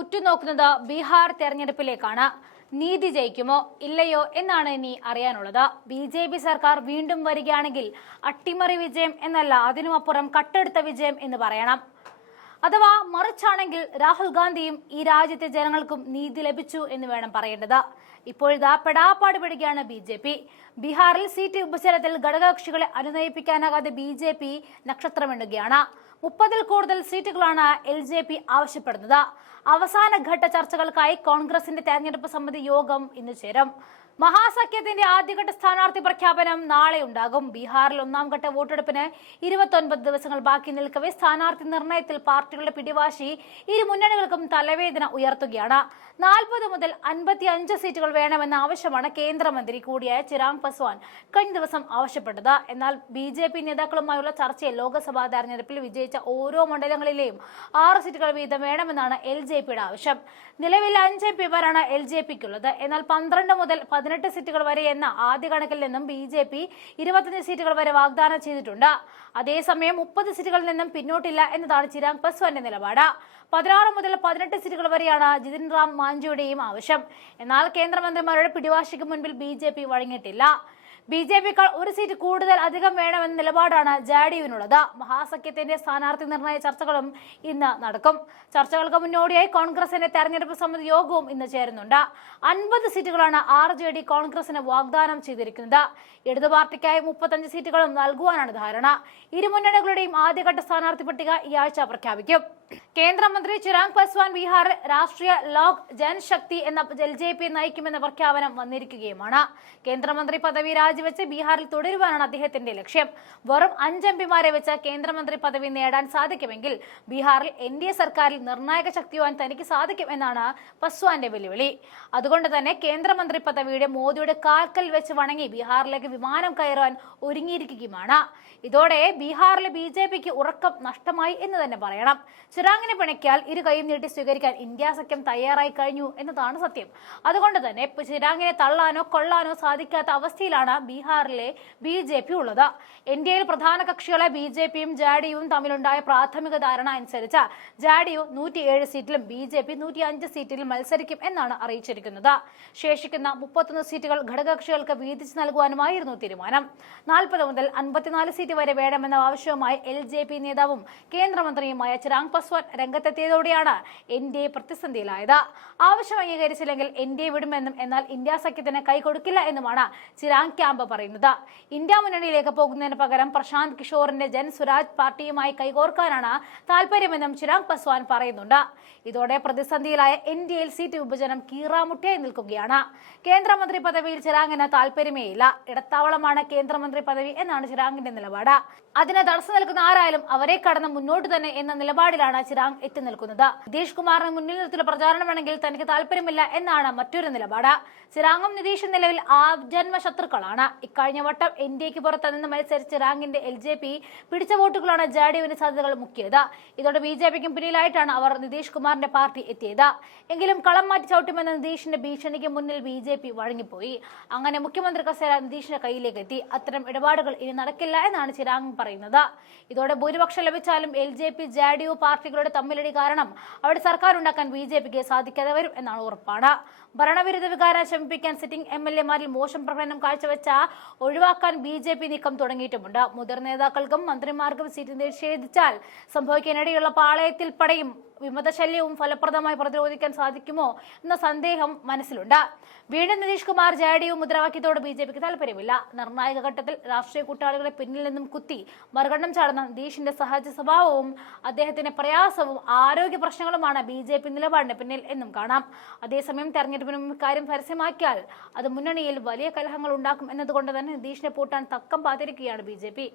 ഉറ്റുനോക്കുന്നത് ബീഹാർ തെരഞ്ഞെടുപ്പിലേക്കാണ്. നീതി ജയിക്കുമോ ഇല്ലയോ എന്നാണ് ഇനി അറിയാനുള്ളത്. ബി.ജെ.പി. സർക്കാർ വീണ്ടും വരികയാണെങ്കിൽ അട്ടിമറി വിജയം എന്നല്ല, അതിനുമപ്പുറം കട്ടെടുത്ത വിജയം എന്ന് പറയണം. അഥവാ മറിച്ചാണെങ്കിൽ രാഹുൽ ഗാന്ധിയും ഈ രാജ്യത്തെ ജനങ്ങൾക്കും നീതി ലഭിച്ചു എന്ന് വേണം പറയേണ്ടത്. ഇപ്പോഴിതാ പെടാപ്പാട് പെടുകയാണ് ബി.ജെ.പി. ബീഹാറിൽ സീറ്റ് വിഭജനത്തിൽ ഘടകകക്ഷികളെ അനുനയിപ്പിക്കാനാകാതെ ബി.ജെ.പി. നക്ഷത്രമെണ്ണുകയാണ്. 30-ൽ കൂടുതൽ സീറ്റുകളാണ് എൽ.ജെ.പി. ആവശ്യപ്പെടുന്നത്. അവസാനഘട്ട ചർച്ചകൾക്കായി കോൺഗ്രസിന്റെ തെരഞ്ഞെടുപ്പ് സമിതി യോഗം ഇന്ന് ചേരും. മഹാസഖ്യത്തിന്റെ ആദ്യഘട്ട സ്ഥാനാർത്ഥി പ്രഖ്യാപനം നാളെ ഉണ്ടാകും. ബീഹാറിൽ ഒന്നാംഘട്ട വോട്ടെടുപ്പിന് 29 ദിവസങ്ങൾ ബാക്കി നിൽക്കവേ സ്ഥാനാർത്ഥി നിർണയത്തിൽ പാർട്ടികളുടെ പിടിവാശി ഇരു മുന്നണികൾക്കും തലവേദന ഉയർത്തുകയാണ്. 40 മുതൽ 55 സീറ്റുകൾ വേണമെന്ന ആവശ്യമാണ് കേന്ദ്രമന്ത്രി കൂടിയായ ചിരാഗ് പസ്വാൻ കഴിഞ്ഞ ദിവസം ആവശ്യപ്പെട്ടത്. എന്നാൽ ബി.ജെ.പി. നേതാക്കളുമായുള്ള ചർച്ചയിൽ ലോക്സഭാ തെരഞ്ഞെടുപ്പിൽ വിജയിച്ച ഓരോ മണ്ഡലങ്ങളിലെയും 6 സീറ്റുകൾ വീതം വേണമെന്നാണ് എൽ.ജെ.പിയുടെ ആവശ്യം. നിലവിൽ 5 എംപിമാരാണ് എൽ.ജെ.പിക്കുള്ളത്. എന്നാൽ 12 മുതൽ 18 സീറ്റുകൾ വരെ എന്ന ആദ്യ കണക്കിൽ നിന്നും ബി.ജെ.പി. 25 സീറ്റുകൾ വരെ വാഗ്ദാനം ചെയ്തിട്ടുണ്ട്. അതേസമയം 30 സീറ്റുകളിൽ നിന്നും പിന്നോട്ടില്ല എന്നതാണ് ചിരാഗ് പസ്വാന്റെ നിലപാട്. 16 മുതൽ 18 സീറ്റുകൾ വരെയാണ് ജിതിൻ റാം മാഞ്ചിയുടെയും ആവശ്യം. എന്നാൽ കേന്ദ്രമന്ത്രിമാരുടെ പിടിവാശിക്ക് മുൻപിൽ ബി.ജെ.പി. വഴങ്ങിയിട്ടില്ല. ബി.ജെ.പിക്കാൾ 1 സീറ്റ് കൂടുതൽ അധികം വേണമെന്ന നിലപാടാണ് ജെ.ഡി.യുവിനുള്ളത്. മഹാസഖ്യത്തിന്റെ സ്ഥാനാർത്ഥി നിർണയ ചർച്ചകളും ഇന്ന് നടക്കും. ചർച്ചകൾക്ക് മുന്നോടിയായി കോൺഗ്രസിന്റെ തെരഞ്ഞെടുപ്പ് സമിതി യോഗവും ഇന്ന് ചേരുന്നുണ്ട്. 50 സീറ്റുകളാണ് ആർ.ജെ.ഡി. കോൺഗ്രസിന് വാഗ്ദാനം ചെയ്തിരിക്കുന്നത്. ഇടതു പാർട്ടിക്കായി 35 സീറ്റുകളും നൽകുവാനാണ് ധാരണ. ഇരു മുന്നണികളുടെയും ആദ്യഘട്ട സ്ഥാനാർത്ഥി പട്ടിക ഈ ആഴ്ച പ്രഖ്യാപിക്കും. കേന്ദ്രമന്ത്രി ചിരാഗ് പസ്വാൻ ബീഹാറിൽ രാഷ്ട്രീയ ലോക് ജൻശക്തി എന്ന എൽ.ജെ.പി. നയിക്കുമെന്ന പ്രഖ്യാപനം വന്നിരിക്കുകയുമാണ്. കേന്ദ്രമന്ത്രി പദവി രാജിവെച്ച് ബീഹാറിൽ തുടരുവാനാണ് അദ്ദേഹത്തിന്റെ ലക്ഷ്യം. വെറും 5 എംപിമാരെ വെച്ച് കേന്ദ്രമന്ത്രി പദവി നേടാൻ സാധിക്കുമെങ്കിൽ ബീഹാറിൽ എൻ.ഡി.എ. സർക്കാരിൽ നിർണായക ശക്തിയാൻ തനിക്ക് സാധിക്കും എന്നാണ് പസ്വാന്റെ വെല്ലുവിളി. അതുകൊണ്ട് തന്നെ കേന്ദ്രമന്ത്രി പദവിയുടെ മോദിയുടെ കാൽക്കൽ വെച്ച് വണങ്ങി ബീഹാറിലേക്ക് വിമാനം കയറാൻ ഒരുങ്ങിയിരിക്കുകയുമാണ്. ഇതോടെ ബീഹാറിലെ ബി.ജെ.പിക്ക് ഉറക്കം നഷ്ടമായി എന്ന് തന്നെ പറയണം. ചിരാങ്ങിനെ പിണക്കിയാൽ ഇരു കൈയും നീട്ടി സ്വീകരിക്കാൻ ഇന്ത്യ സഖ്യം തയ്യാറായി കഴിഞ്ഞു എന്നതാണ് സത്യം. അതുകൊണ്ട് തന്നെ ചിരാങ്ങിനെ തള്ളാനോ കൊള്ളാനോ സാധിക്കാത്ത അവസ്ഥയിലാണ് ബീഹാറിലെ ബി.ജെ.പി. ഉള്ളത്. ഇന്ത്യയിൽ പ്രധാന കക്ഷികളെ ബി.ജെ.പിയും ജെ.ഡി.യുവും തമ്മിലുണ്ടായ പ്രാഥമിക ധാരണ അനുസരിച്ച് ജെ.ഡി.യു 107 സീറ്റിലും ബി.ജെ.പി. 105 സീറ്റിലും മത്സരിക്കും എന്നാണ് അറിയിച്ചിരിക്കുന്നത്. ശേഷിക്കുന്ന 31 സീറ്റുകൾ ഘടകകക്ഷികൾക്ക് വീതിച്ചു നൽകുവാനുമായിരുന്നു തീരുമാനം. 40 മുതൽ 54 സീറ്റ് വരെ വേണമെന്ന ആവശ്യവുമായി എൽ.ജെ.പി. നേതാവും കേന്ദ്രമന്ത്രിയുമായ ചിരാഗ് പസ്വാൻ രംഗത്തെത്തിയതോടെയാണ് എൻ.ഡി.എ. പ്രതിസന്ധിയിലായത്. ആവശ്യം അംഗീകരിച്ചില്ലെങ്കിൽ എൻ.ഡി.എ. വിടുമെന്നും എന്നാൽ ഇന്ത്യ സഖ്യത്തിന് കൈകൊടുക്കില്ല എന്നുമാണ് ചിരാഗ് ക്യാമ്പ് പറയുന്നത്. ഇന്ത്യ മുന്നണിയിലേക്ക് പോകുന്നതിന് പകരം പ്രശാന്ത് കിഷോറിന്റെ ജൻ സ്വരാജ് പാർട്ടിയുമായി കൈകോർക്കാനാണ് താല്പര്യമെന്നും ചിരാഗ് പസ്വാൻ പറയുന്നുണ്ട്. ഇതോടെ പ്രതിസന്ധിയിലായ എൻ.ഡി.എയിൽ സീറ്റ് വിഭജനം കീറാമുട്ടിയായി നിൽക്കുകയാണ്. കേന്ദ്രമന്ത്രി പദവിയിൽ ചിരാങ്ങിന് താല്പര്യമേയില്ല. ഇടത്താവളമാണ് കേന്ദ്രമന്ത്രി പദവി എന്നാണ് ചിരാങ്ങിന്റെ നിലപാട്. അതിന് തടസ്സം നിൽക്കുന്ന ആരായാലും അവരെ കടന്ന് മുന്നോട്ട് തന്നെ എന്ന നിലപാടിലാണ് ചിരാഗ് എത്തി നിൽക്കുന്നത്. നിതീഷ് കുമാറിന് മുന്നിൽ നിർത്തിയുള്ള പ്രചാരണമാണെങ്കിൽ തനിക്ക് താല്പര്യമില്ല എന്നാണ് മറ്റൊരു നിലപാട്. ചിരാഗും നിതീഷും നിലവിൽ ആജന്മ ശത്രുക്കളാണ്. ഇക്കഴിഞ്ഞ വട്ടം എൻ.ഡി.എക്ക് പുറത്ത് നിന്ന് മത്സരിച്ച ചിരാഗിന്റെ എൽ.ജെ.പി. പിടിച്ച വോട്ടുകളാണ് ജെ.ഡി.യുവിന് സാധ്യതകൾ മുക്കിയത്. ഇതോടെ ബി.ജെ.പിക്കും പിന്നിലായിട്ടാണ് അവർ നിതീഷ് കുമാറിന്റെ പാർട്ടി എത്തിയത്. എങ്കിലും കളം മാറ്റി ചവിട്ടുമെന്ന നിതീഷിന്റെ ഭീഷണിക്ക് മുന്നിൽ ബി.ജെ.പി. വഴങ്ങിപ്പോയി. അങ്ങനെ മുഖ്യമന്ത്രി കസേര നിതീഷിന്റെ കയ്യിലേക്ക് എത്തി. അത്തരം ഇടപാടുകൾ ഇനി നടക്കില്ല എന്നാണ് ചിരാഗ് പറയുന്നത്. ഇതോടെ ഭൂരിപക്ഷം ലഭിച്ചാലും എൽ.ജെ.പി. ജെ.ഡി.യു പാർട്ടികളുടെ തമ്മിലടി കാരണം അവിടെ സർക്കാർ ഉണ്ടാക്കാൻ ബി.ജെ.പിക്ക് സാധിക്കാതെ വരും എന്നാണ് ഉറപ്പാണ്. ഭരണവിരുദ്ധ വികാരം ശമിപ്പിക്കാൻ സിറ്റിംഗ് എം.എൽ.എമാരിൽ മോശം പ്രകടനം കാഴ്ചവെച്ച ഒഴിവാക്കാൻ ബി.ജെ.പി. നീക്കം തുടങ്ങിയിട്ടുമുണ്ട്. മുതിർന്ന നേതാക്കൾക്കും മന്ത്രിമാർക്കും സീറ്റ് നിഷേധിച്ചാൽ സംഭവിക്കാനിടയുള്ള പാളയത്തിൽ പടയും വിമതശല്യവും ഫലപ്രദമായി പ്രതിരോധിക്കാൻ സാധിക്കുമോ എന്ന സന്ദേഹം മനസ്സിലുണ്ട്. വീണ്ടും നിതീഷ് കുമാർ ജെ.ഡി.യു മുദ്രാവാക്യത്തോട് ബി.ജെ.പിക്ക് താല്പര്യമില്ല. നിർണായക ഘട്ടത്തിൽ രാഷ്ട്രീയ കൂട്ടാളികളെ പിന്നിൽ നിന്നും കുത്തി മറികടനം ചാടുന്ന നിതീഷിന്റെ സഹജ സ്വഭാവവും അദ്ദേഹത്തിന്റെ പ്രയാസവും ആരോഗ്യ പ്രശ്നങ്ങളുമാണ് ബി.ജെ.പി. നിലപാടിന് പിന്നിൽ എന്നും കാണാം. അതേസമയം തെരഞ്ഞെടുപ്പിന് മുമ്പ് കാര്യം പരസ്യമാക്കിയാൽ അത് മുന്നണിയിൽ വലിയ കലഹങ്ങൾ ഉണ്ടാക്കും എന്നതുകൊണ്ട് തന്നെ നിതീഷിനെ പൂട്ടാൻ തക്കം പാത്തിരിക്കുകയാണ് ബി.ജെ.പി.